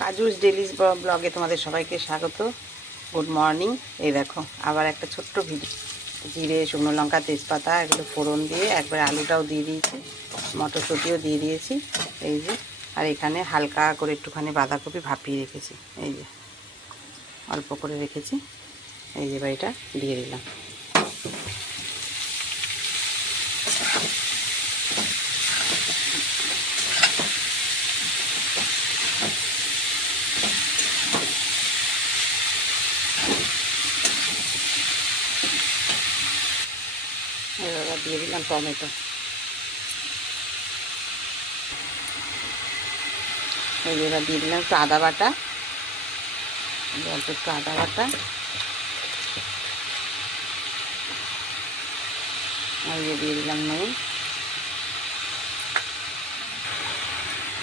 কাজুস dailies ব্লগে তোমাদের সবাইকে স্বাগত। গুড মর্নিং এই দেখো, আবার একটা ছোট্ট ভিডিও। জিরে, শুকনো লঙ্কা, তেজপাতা, এগুলো ফোড়ন দিয়ে একবার আলুটাও দিয়ে দিয়েছি, মটরশুঁটিও দিয়ে দিয়েছি, এই যে। আর এখানে হালকা করে একটুখানি বাঁধাকপি ভাপিয়ে রেখেছি, এই যে। অল্প করে রেখেছি, এই যে বাড়িটা, দিয়ে দিলাম। এবার দিয়ে দিলাম টমেটো। এবার দিয়ে দিলাম একটু আদা বাটা। একটু আদা বাটা। আর দিয়ে দিলাম নুন।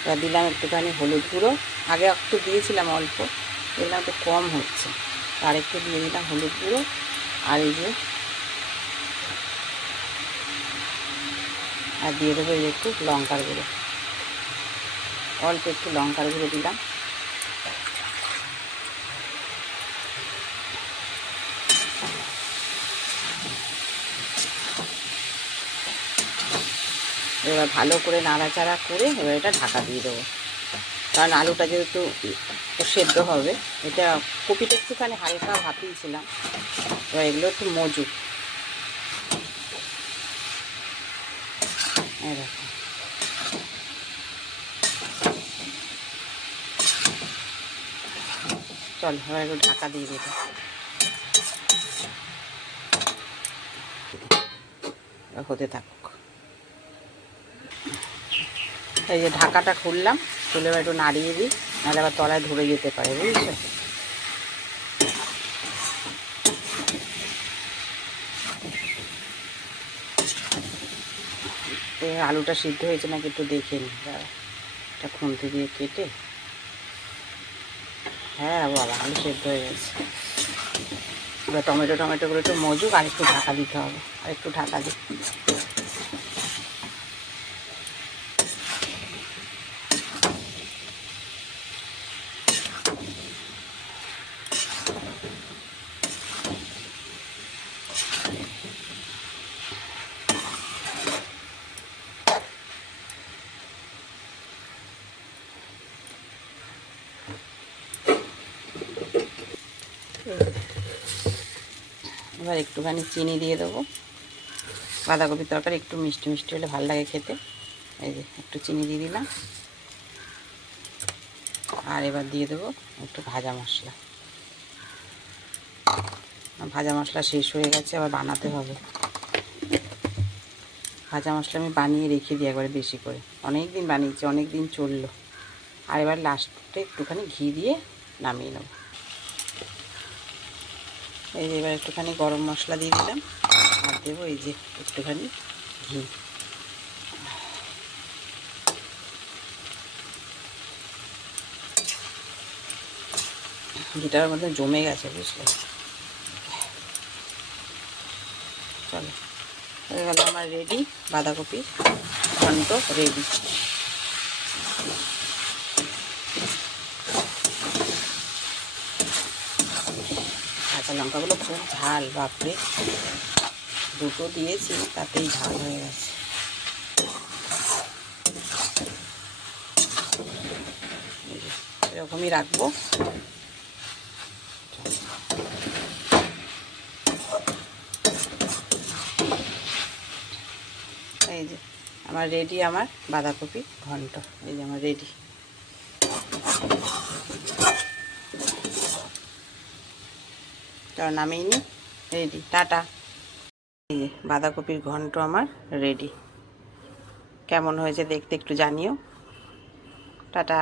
এবার দিলাম একটুখানি হলুদ গুঁড়ো। আগে একটু দিয়েছিলাম অল্প দেখলাম একটু কম হচ্ছে। আর একটু দিয়ে দিলাম হলুদ গুঁড়ো আর এই যে আর দিয়ে দেবো এই একটু লঙ্কার গুঁড়ো। অল্প একটু লঙ্কার গুঁড়ো দিলাম। এবার ভালো করে নাড়াচাড়া করে এবার এটা ঢাকা দিয়ে দেবো। কারণ আলুটা যেহেতু সেদ্ধ হবে, এটা কপিটা একটুখানি হালকা ভাপিয়েছিলাম, এবার এগুলো একটু এই চল, এবার একটু ঢাকা দিয়ে দিতে হতে থাকুক। এই যে ঢাকাটা খুললাম এবার একটু নাড়িয়ে দিই, নাহলে আবার তলায় ধরে যেতে পারে, বুঝছ? আলুটা সিদ্ধ হয়েছে নাকি একটু দেখে নিই। এটা খুন্তি দিয়ে কেটে। হ্যাঁ বাবা, আলু সেদ্ধ হয়ে গেছে। এবার টমেটো টমেটোগুলো একটু মজুক, আর একটু ঢাকা দিতে হবে, আর একটু ঢাকা দিই। এবার একটুখানি চিনি দিয়ে দেবো। বাঁধাকপির তরকারি একটু মিষ্টি মিষ্টি হলে ভালো লাগে খেতে। এই যে, একটু চিনি দিয়ে দিলাম। আর এবার দিয়ে দেবো একটু ভাজা মশলা। ভাজা মশলা শেষ হয়ে গেছে, আবার বানাতে হবে। ভাজা মশলা আমি বানিয়ে রেখে দিই একবারে বেশি করে। অনেক দিন বানিয়েছি অনেক দিন চলল। আর এবার লাস্টে একটুখানি ঘি দিয়ে নামিয়ে নেব। এই যে এবার একটুখানি গরম মশলা দিয়ে দিলাম। আর দেবো এই যে একটুখানি ঘি। ঘিটার মধ্যে জমে গেছে, বুঝলে? চলো, হয়ে গেল আমার রেডি বাঁধাকপি ঘন্ট রেডি কাঁচা লঙ্কাগুলো খুব ঝাল, বাপরে। দুটো দিয়েছি, তাতেই ঝাল হয়ে গেছে। এরকমই রাখব। এই যে, আমার রেডি আমার বাঁধাকপি ঘন্ট। এই যে আমার রেডি। কারণ আমি নিই রেডি টাটা। বাঁধাকপির ঘন্ট আমার রেডি কেমন হয়েছে দেখতে একটু জানিও। টাটা।